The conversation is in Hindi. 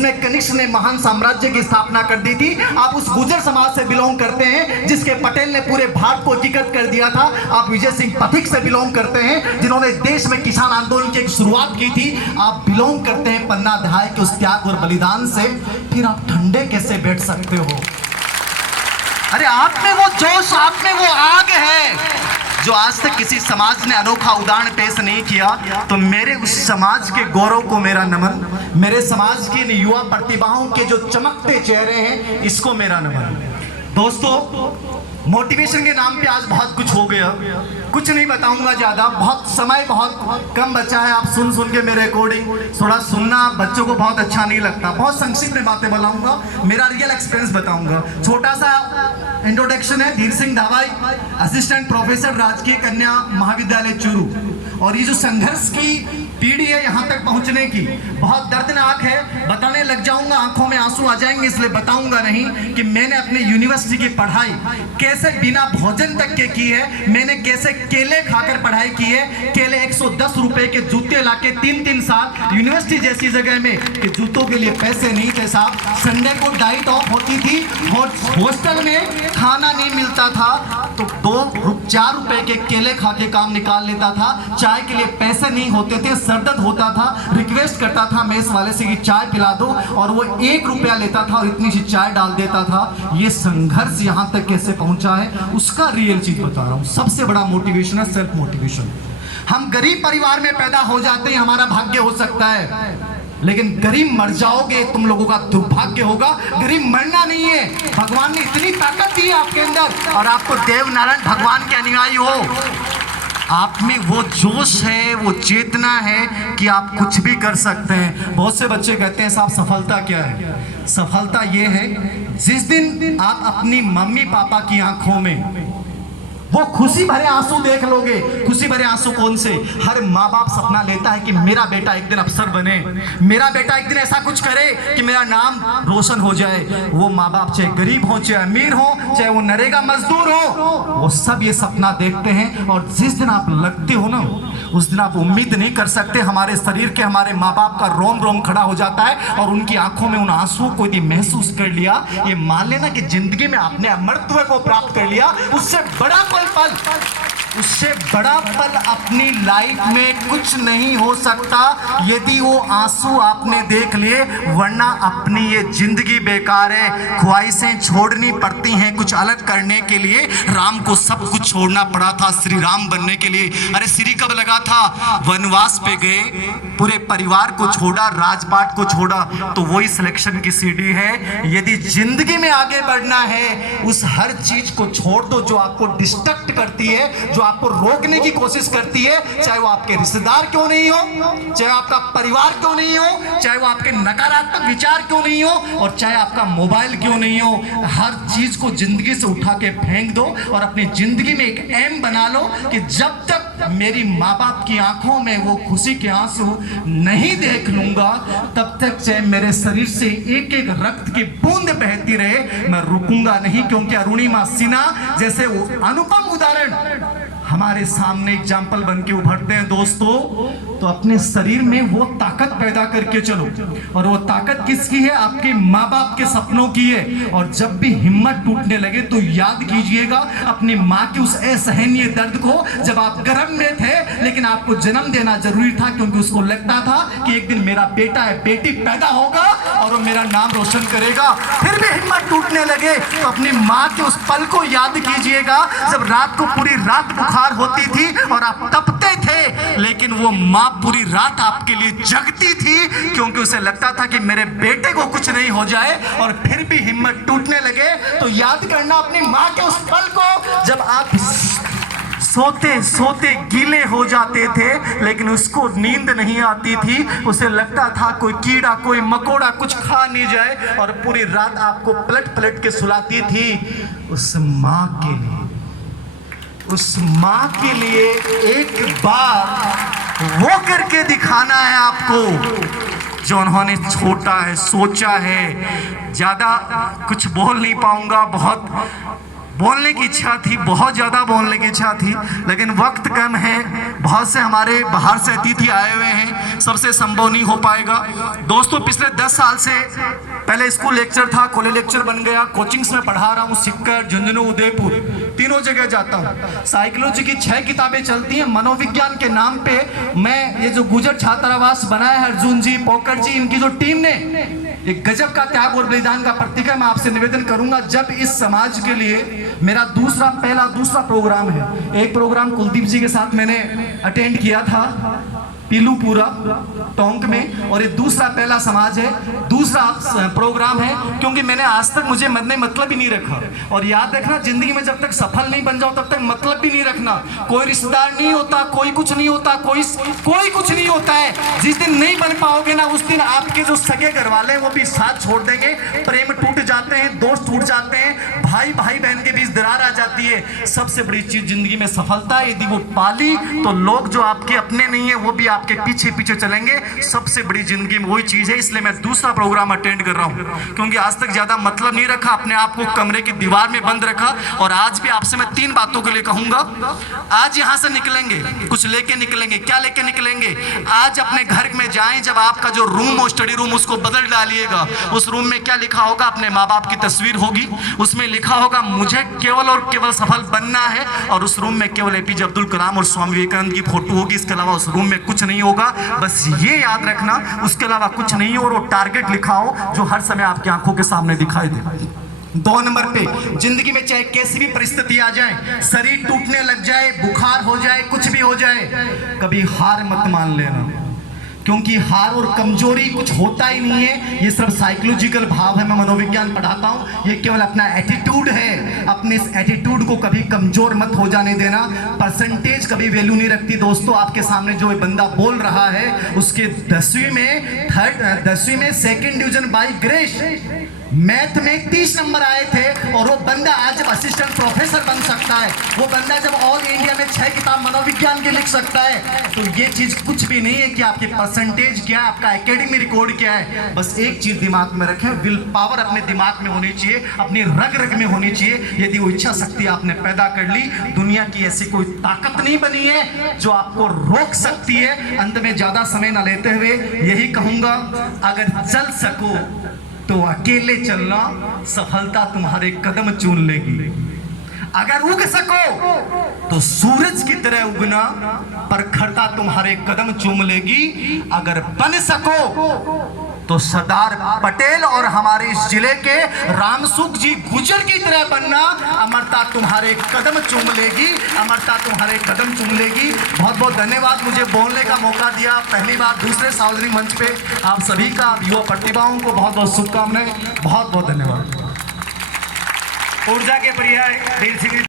जिसमें कनिष्क ने महान साम्राज्य की स्थापना कर दी थी। आप उस गुर्जर समाज से बिलोंग करते हैं जिसके पटेल ने पूरे भारत को एकीकृत कर दिया था। आप विजय सिंह पथिक से बिलोंग करते हैं जिन्होंने देश में किसान आंदोलन की एक शुरुआत की थी। आप बिलोंग करते हैं पन्ना अध्याय के उस त्याग और बलिदान से। फिर आप ठंडे कैसे बैठ सकते हो? अरे आप में वो जोश, आप में वो आग है जो आज तक किसी समाज ने अनोखा उदाहरण पेश नहीं किया। तो मेरे उस समाज के गौरव को मेरा नमन, मेरे समाज की इन युवा प्रतिभाओं के जो चमकते चेहरे हैं इसको मेरा नमन। दोस्तों, मोटिवेशन के नाम पे आज बहुत कुछ हो गया, कुछ नहीं बताऊंगा ज्यादा, बहुत समय बहुत कम बचा है। आप सुन सुन के मेरे अकॉर्डिंग थोड़ा सुनना बच्चों को बहुत अच्छा नहीं लगता। बहुत संक्षिप्त में बातें बताऊंगा, मेरा रियल एक्सपीरियंस बताऊंगा। छोटा सा इंट्रोडक्शन है। धीर सिंह धावाई, असिस्टेंट प्रोफेसर, राजकीय कन्या महाविद्यालय चूरू। और ये जो संघर्ष की पीढ़ी है यहाँ तक पहुँचने की, बहुत दर्दनाक है। बताने लग जाऊंगा, आंखों में आंसू आ जाएंगे, इसलिए बताऊंगा नहीं कि मैंने अपने यूनिवर्सिटी की पढ़ाई कैसे बिना भोजन तक के की है। मैंने कैसे केले खाकर पढ़ाई की है। केले 110 रुपए के जूते लाके 3-3 साल यूनिवर्सिटी जैसी जगह में, कि जूतों के लिए पैसे नहीं थे साहब। संडे को डाइट ऑफ होती थी, हॉस्टल में खाना नहीं मिलता था, तो 4 रुपए के केले खा के काम निकाल लेता था। चाय के लिए पैसे नहीं होते थे, सरदर्द होता था, रिक्वेस्ट करता था मेस वाले से कि चाय पिला दो, और वो 1 रुपया लेता था और इतनी सी चाय डाल देता था। ये संघर्ष यहाँ तक कैसे पहुंचा है उसका रियल चीज बता रहा हूँ। सबसे बड़ा मोटिवेशन है सेल्फ मोटिवेशन। हम गरीब परिवार में पैदा हो जाते हैं, हमारा भाग्य हो सकता है, लेकिन गरीब मर जाओगे तुम लोगों का दुर्भाग्य होगा। गरीब मरना नहीं है, भगवान ने इतनी ताकत दी है आपके अंदर, और आपको देवनारायण भगवान के अनुयायी हो। आप में वो जोश है, वो चेतना है कि आप कुछ भी कर सकते हैं। बहुत से बच्चे कहते हैं साहब सफलता क्या है? सफलता ये है जिस दिन आप अपनी मम्मी पापा की आंखों में वो खुशी भरे आंसू देख लोगे। खुशी भरे आंसू कौन से? हर माँ बाप सपना लेता है कि मेरा बेटा एक दिन अफसर बने, मेरा बेटा एक दिन ऐसा कुछ करे कि मेरा नाम रोशन हो जाए। वो माँ बाप चाहे गरीब हो, चाहे अमीर हो, चाहे वो नरेगा मजदूर हो, वो सब ये सपना देखते हैं। और जिस दिन आप लगते हो ना, उस दिन आप उम्मीद नहीं कर सकते। हमारे शरीर के, हमारे माँ बाप का रोम रोम खड़ा हो जाता है, और उनकी आंखों में उन आंसुओं को यदि महसूस कर लिया, ये मान लेना कि जिंदगी में आपने अमरत्व को प्राप्त कर लिया। उससे बड़ा पल, उससे बड़ा पल अपनी लाइफ में कुछ नहीं हो सकता यदि वो आंसू आपने देख लिए, वरना अपनी ये जिंदगी बेकार है। ख्वाहिशें छोड़नी पड़ती हैं कुछ अलग करने के लिए। राम को सब कुछ छोड़ना पड़ा था श्री राम बनने के लिए। अरे श्री कब लगा था? वनवास पे गए, पूरे परिवार को छोड़ा, राजपाट को छोड़ा। तो वही सिलेक्शन की सीढ़ी है। यदि जिंदगी में आगे बढ़ना है, उस हर चीज को छोड़ दो जो आपको डिस्ट्रैक्ट करती है, जो आपको रोकने की कोशिश करती है। चाहे वो आपके रिश्तेदार क्यों नहीं हो, चाहे आपका परिवार क्यों नहीं हो, चाहे वो आपके नकारात्मक विचार क्यों नहीं हो, और चाहे आपका मोबाइल क्यों नहीं हो। हर चीज को जिंदगी से उठा के फेंक दो और अपनी जिंदगी में एक एम बना लो कि जब तक मेरी माँ बाप की आंखों में वो खुशी के आंसू नहीं देख लूंगा, तब तक चाहे मेरे शरीर से एक एक रक्त की बूंद बहती रहे, मैं रुकूंगा नहीं। क्योंकि अरुणिमा सिन्हा जैसे वो अनुपम उदाहरण हमारे सामने एग्जाम्पल बन के उभरते हैं दोस्तों। तो अपने शरीर में वो ताकत पैदा करके चलो, और वो ताकत किसकी है? आपके माँ बाप के सपनों की है। और जब भी हिम्मत टूटने लगे तो याद कीजिएगा अपनी माँ की उस असहनीय दर्द को, जब आप गर्भ में थे लेकिन आपको जन्म देना जरूरी था, क्योंकि उसको लगता था कि एक दिन मेरा बेटा है, बेटी पैदा होगा और वो मेरा नाम रोशन करेगा। फिर भी हिम्मत टूटने लगे तो अपनी माँ के उस पल को याद कीजिएगा, जब रात को पूरी रात बुखार होती थी और आप तपते थे, लेकिन वो माँ पूरी रात आपके लिए जगती थी, क्योंकि उसे लगता था कि मेरे बेटे को कुछ नहीं हो जाए। और फिर भी हिम्मत टूटने लगे तो याद करना अपनी माँ के उस पल को, जब आप सोते सोते गीले हो जाते थे, लेकिन उसको नींद नहीं आती थी। उसे लगता था कोई कीड़ा, कोई मकोड़ा कुछ खा नहीं जाए, और पूरी रात आपको पलट पलट के सुलाती थी। उस माँ के लिए, उस माँ के लिए एक बार वो करके दिखाना है आपको जो उन्होंने छोटा है, सोचा है। ज्यादा कुछ बोल नहीं पाऊंगा, बहुत बोलने की इच्छा थी, बहुत ज़्यादा बोलने की इच्छा थी, लेकिन वक्त कम है। बहुत से हमारे बाहर से अतिथि आए हुए हैं, सबसे संभव नहीं हो पाएगा। दोस्तों, पिछले 10 साल से पहले स्कूल लेक्चर था, कॉलेज लेक्चर बन गया, कोचिंग्स में पढ़ा रहा हूँ, सिक्कर, झुंझुनू, उदयपुर, तीनों जगह जाता हूँ। साइकोलॉजी की 6 किताबें चलती हैं। मनोविज्ञान के नाम पे मैं ये जो गुजर छात्रावास बनाया है, अर्जुन जी, पोकर जी, इनकी जो टीम ने, एक गजब का त्याग और बलिदान का प्रतीक है। मैं आपसे निवेदन करूंगा, जब इस समाज के लिए मेरा दूसरा प्रोग्राम है, एक प्रोग्राम कुलदीप जी के साथ मैंने अटेंड किया था पीलूपुरा टोंक में, और ये पहला समाज है, दूसरा प्रोग्राम है, क्योंकि मैंने आज तक मुझे मतलब ही नहीं रखा। और याद रखना, जिंदगी में जब तक सफल नहीं बन जाओ तब तक मतलब भी नहीं रखना। कोई रिश्तेदार नहीं होता, कोई कुछ नहीं होता, कोई कुछ नहीं होता है। जिस दिन नहीं बन पाओगे ना, उस दिन आपके जो सगे घर वाले हैं वो भी साथ छोड़ देंगे, प्रेम टूट जाते हैं, दोस्त टूट जाते हैं, भाई बहन के बीच दरार आ जाती है। सबसे बड़ी चीज जिंदगी में सफलता है, यदि वो पाली तो लोग जो आपके अपने नहीं है वो भी आपके पीछे चलेंगे। सबसे बड़ी जिंदगी में वही चीज है। इसलिए मैं दूसरा प्रोग्राम अटेंड कर रहा हूं, क्योंकि आज तक ज्यादा मतलब नहीं रखा, अपने आप को कमरे की दीवार में बंद रखा। और आज भी आपसे मैं 3 बातों के लिए कहूंगा। आज यहां से निकलेंगे, कुछ लेके निकलेंगे। क्या लेके निकलेंगे? आज अपने घर में जाएं, जब आपका जो रूम हो, स्टडी रूम, उसको बदल डालिएगा। उस रूम में क्या लिखा होगा? अपने माँ बाप की तस्वीर होगी, उसमें लिखा होगा मुझे केवल और केवल सफल बनना है। और उस रूम में केवल एपीजे अब्दुल कलाम और स्वामी विवेकानंद की फोटो होगी। इसके अलावा उस रूम में कुछ नहीं होगा। बस ये याद रखना, उसके अलावा कुछ नहीं हो। और वो टारगेट लिखा हो जो हर समय आपकी आंखों के सामने दिखाई दे। 2 नंबर पे, जिंदगी में चाहे कैसी भी परिस्थिति आ जाए, शरीर टूटने लग जाए, बुखार हो जाए, कुछ भी हो जाए, कभी हार मत मान लेना, क्योंकि हार और कमजोरी कुछ होता ही नहीं है। ये सब साइकोलॉजिकल भाव है। मैं मनोविज्ञान पढ़ाता हूँ। ये केवल अपना एटीट्यूड है। अपने इस एटीट्यूड को कभी कमजोर मत हो जाने देना। परसेंटेज कभी वैल्यू नहीं रखती। दोस्तों, आपके सामने जो बंदा बोल रहा है, उसके 10वीं में 2nd division by grace math में 30 नंबर आए थे, और वो बंदा आज जब असिस्टेंट प्रोफेसर बन सकता है, वो बंदा जब ऑल इंडिया में 6 किताब मनोविज्ञान के लिख सकता है, तो ये चीज कुछ भी नहीं है कि आपकी परसेंटेज क्या है, आपका एकेडमिक रिकॉर्ड क्या है। बस एक चीज दिमाग में रखें, विल पावर अपने दिमाग में होनी चाहिए, अपनी रग में होनी चाहिए। यदि वो इच्छा शक्ति आपने पैदा कर ली, दुनिया की ऐसी कोई ताकत नहीं बनी है जो आपको रोक सकती है। अंत में ज्यादा समय न लेते हुए यही कहूंगा, अगर चल सको तो अकेले चलना, सफलता तुम्हारे कदम चूम लेगी। अगर उग सको तो सूरज की तरह उगना, प्रखरता तुम्हारे कदम चूम लेगी। अगर बन सको तो सरदार पटेल और हमारे इस जिले के रामसुख जी गुजर की तरह बनना, अमरता तुम्हारे कदम चूम लेगी, अमरता तुम्हारे कदम चूम लेगी। बहुत बहुत धन्यवाद मुझे बोलने का मौका दिया। पहली बार दूसरे सार्वजनिक मंच पे आप सभी का, युवा प्रतिभाओं को बहुत बहुत शुभकामनाएं। बहुत बहुत धन्यवाद। ऊर्जा के पर्याय वीर सिंह